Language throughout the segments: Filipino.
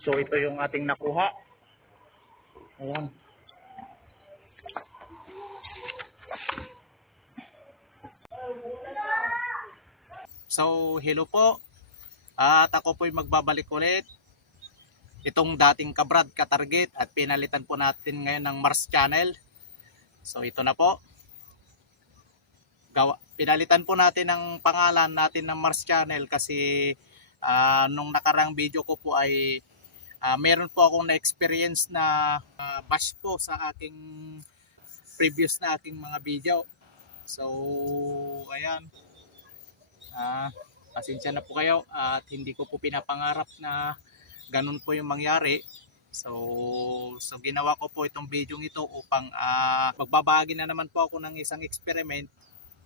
So ito yung ating nakuha. Ayan. So hello po. At ako po'y magbabalik ulit. Itong dating kabrad, katarget, at pinalitan po natin ngayon ng Mars Channel. So ito na po. Pinalitan po natin ang pangalan natin ng Mars Channel kasi nung nakarang video ko po ay meron po akong na-experience na bash po sa aking previous na aking mga video. So ayan. Pasensya na po kayo at hindi ko po pinapangarap na ganun po yung mangyari. So ginawa ko po itong video ito upang magbabahagi na naman po ako ng isang experiment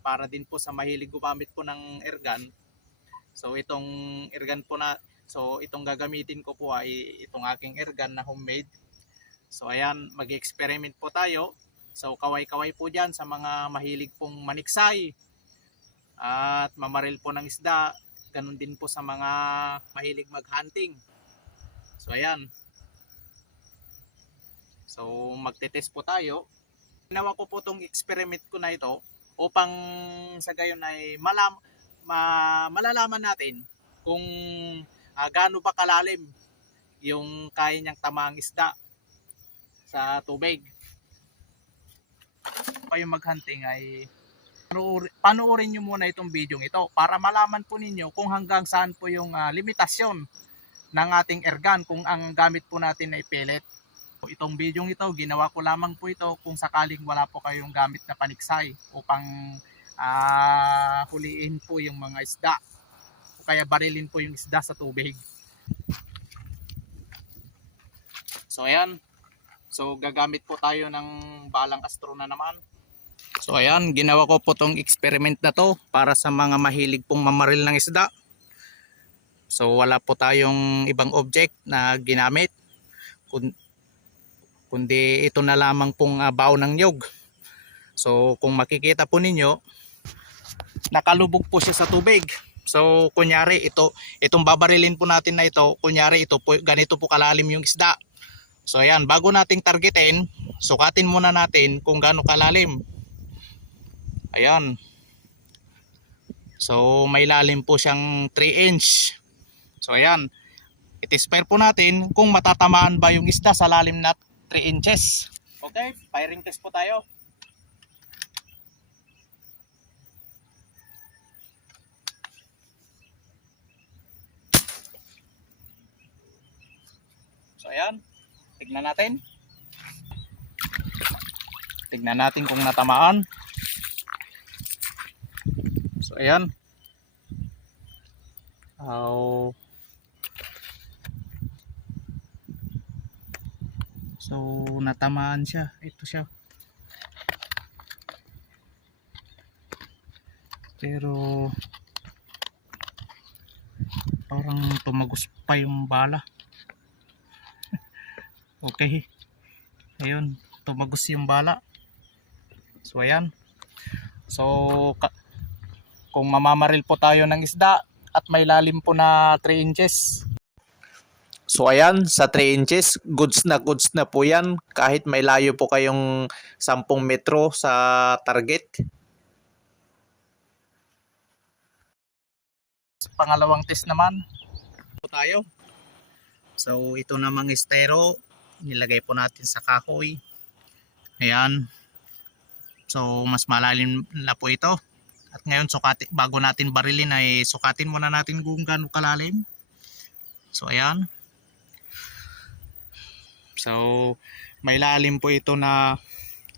para din po sa mahilig gumamit po ng airgun. So itong airgun po itong gagamitin ko po ay itong aking airgun na homemade. So ayan, mag-experiment po tayo. So kaway-kaway po dyan sa mga mahilig pong maniksay at mamaril po ng isda. Ganun din po sa mga mahilig mag-hunting. So ayan. So magte-test po tayo. Ginawa ko po itong experiment ko na ito upang sa gayon ay malalaman natin kung gaano ba kalalim yung kaya niyang tamang isda sa tubig. Pa yung mag-hunting ay panoorin nyo muna itong video ito para malaman po ninyo kung hanggang saan po yung limitasyon ng ating airgun kung ang gamit po natin ay pellet. Itong video ito, ginawa ko lamang po ito kung sakaling wala po kayong gamit na paniksay upang huliin po yung mga isda o kaya barilin po yung isda sa tubig. So ayan, so gagamit po tayo ng balang Astro na naman. So ayan, ginawa ko po tong experiment na to para sa mga mahilig pong mamaril ng isda. So wala po tayong ibang object na ginamit kundi ito na lamang pong bao ng niyog. So kung makikita po ninyo, nakalubog po siya sa tubig. So kunyari itong babarilin po natin na ito, kunyari ito po, ganito po kalalim yung isda. So ayan, bago nating targetin, sukatin muna natin kung gaano kalalim. Ayan. So may lalim po siyang 3 inch. So ayan, i-test po natin kung matatamaan ba yung isda sa lalim na 3 inches. Okay, firing test po tayo. So ayan, tignan natin. Tignan natin kung natamaan. So ayan. So natamaan siya. Ito siya. Pero parang tumagos pa yung bala. Okay. Ayun, tumagos yung bala. So ayan. So kung mamamaril po tayo ng isda at may lalim po na 3 inches. So ayan, sa 3 inches, goods na po yan kahit may layo po kayong 10 metro sa target. Pangalawang test naman po tayo. So ito namang estero, nilagay po natin sa kahoy. Ayan. So mas malalim na po ito. At ngayon bago natin barilin ay sukatin muna natin kung gaano kalalim. So ayan. So may lalim po ito na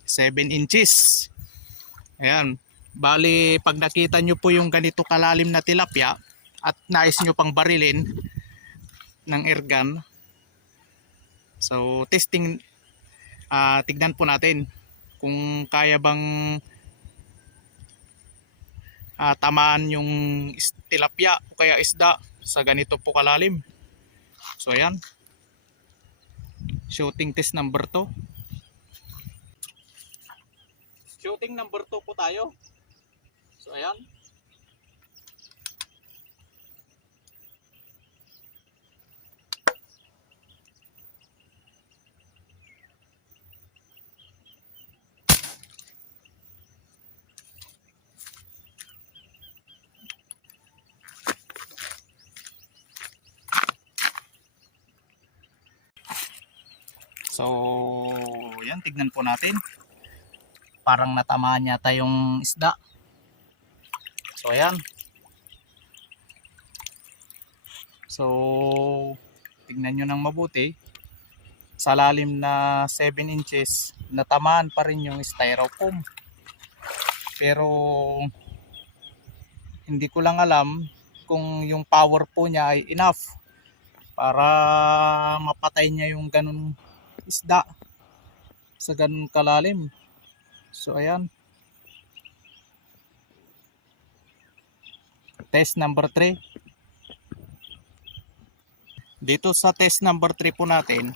7 inches. Ayan. Bali pag nakita nyo po yung ganito kalalim na tilapia at nais nyo pang barilin ng airgun. So testing, tignan po natin kung kaya bang tamaan yung tilapia o kaya isda sa ganito po kalalim. So ayan, shooting test number 2. Shooting number 2 po tayo. So ayan. So yan, tignan po natin. Parang natamaan yata yung isda. So ayan. So tignan nyo ng mabuti. Sa lalim na 7 inches, natamaan pa rin yung styrofoam. Pero hindi ko lang alam kung yung power po niya ay enough para mapatay niya yung ganun isda sa ganun kalalim. So ayan. Test number 3. Dito sa test number 3 po natin,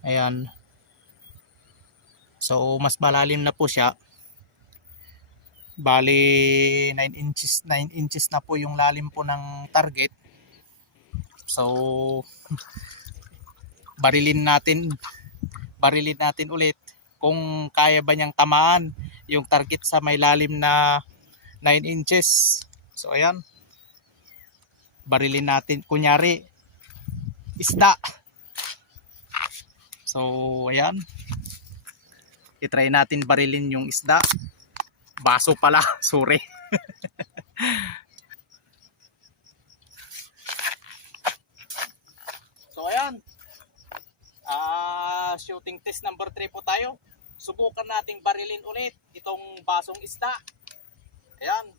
ayan. So mas malalim na po siya. Bali 9 inches na po yung lalim po ng target. So barilin natin ulit kung kaya ba niyang tamaan yung target sa may lalim na 9 inches. So ayan. Barilin natin, kunyari isda. So ayan. I-try natin barilin yung isda. Baso pala, sorry. So ayan. Shooting test number 3 po tayo. Subukan nating barilin ulit itong basong isda. Ayan.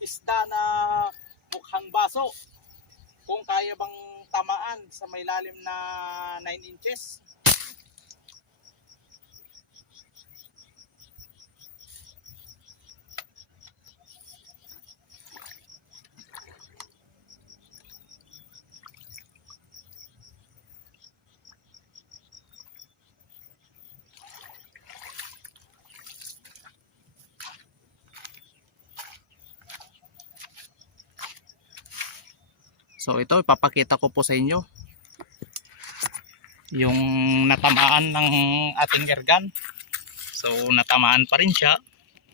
Isda na mukhang baso. Kung kaya bang tamaan sa may lalim na 9 inches. So ito, ipapakita ko po sa inyo yung natamaan ng ating airgun. So natamaan pa rin siya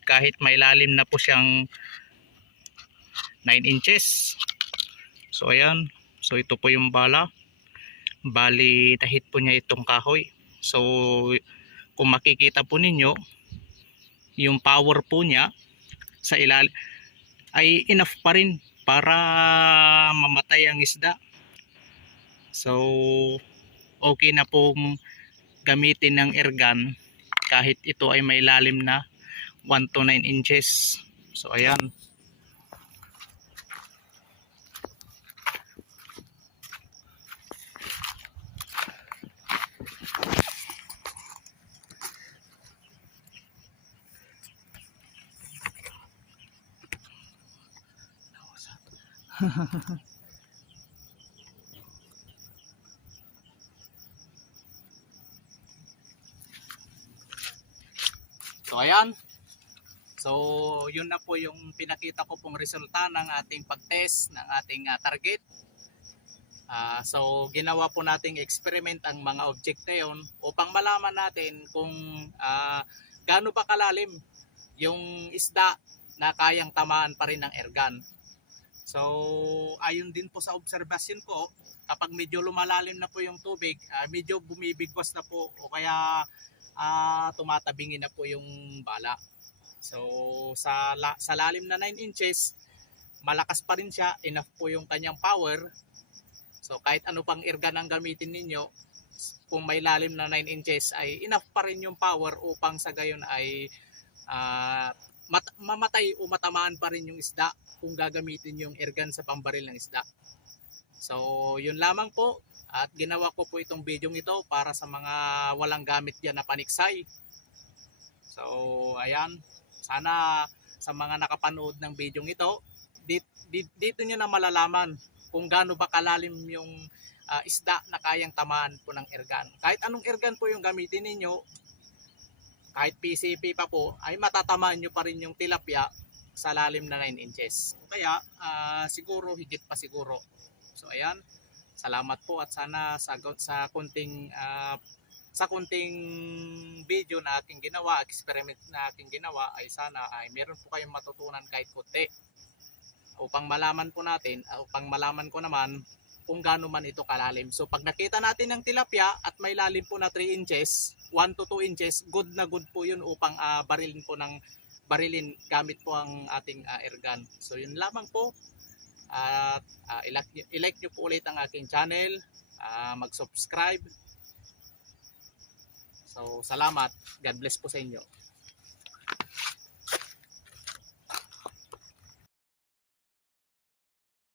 kahit may lalim na po siyang 9 inches. So ayan, so ito po yung bala. Bali tahit po niya itong kahoy. So kung makikita po ninyo, yung power po niya sa ilalim ay enough pa rin para mamatay ang isda. So okay na pong gamitin ng airgun kahit ito ay may lalim na 1 to 9 inches. So ayan. So ayan. So yun na po yung pinakita ko pong resulta ng ating pag-test ng ating target. So ginawa po nating experiment ang mga object na yun upang malaman natin kung gaano ba kalalim yung isda na kayang tamaan pa rin ng airgun. So ayon din po sa obserbasyon ko, kapag medyo lumalalim na po yung tubig, medyo bumibigwas na po o kaya tumatabingin na po yung bala. So sa lalim na 9 inches, malakas pa rin siya, enough po yung kanyang power. So kahit ano pang airgun ang gamitin ninyo, kung may lalim na 9 inches ay enough pa rin yung power upang sa gayon ay mamatay o matamaan pa rin yung isda kung gagamitin yung airgun sa pambaril ng isda. So yun lamang po, at ginawa ko po itong video ito para sa mga walang gamit diyan na paniksay. So ayan, sana sa mga nakapanood ng video ito, dito nyo na malalaman kung gaano ba kalalim yung isda na kayang tamaan po ng airgun. Kahit anong airgun po yung gamitin ninyo, kahit PCP pa po, ay matatamaan nyo pa rin yung tilapia sa lalim na 9 inches. O kaya siguro higit pa siguro. So ayan, salamat po at sana sa kunting video na aking ginawa, experiment na aking ginawa, ay sana ay meron po kayong matutunan kahit kunti. Upang malaman po natin, upang malaman ko naman kung gaano man ito kalalim. So pag nakita natin ng tilapia at may lalim po na 3 inches, 1 to 2 inches, good na good po yun upang barilin gamit po ang ating air gun. So yun lamang po. At i-like nyo po ulit ang aking channel, mag-subscribe. So salamat, God bless po sa inyo.